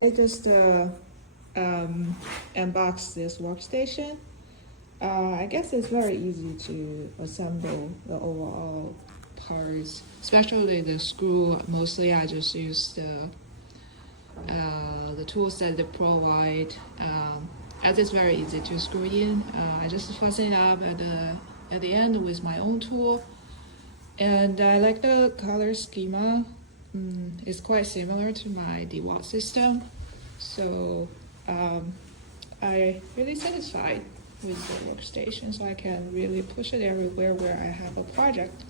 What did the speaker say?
I just unboxed this workstation. I guess it's very easy to assemble the overall parts, especially the screw. Mostly I just use the tools that they provide. As it's very easy to screw in, I just fasten it up at the end with my own tool. And I like the color schema. It's quite similar to my DeWalt system. So I really satisfied with the workstation, so I can really push it everywhere where I have a project.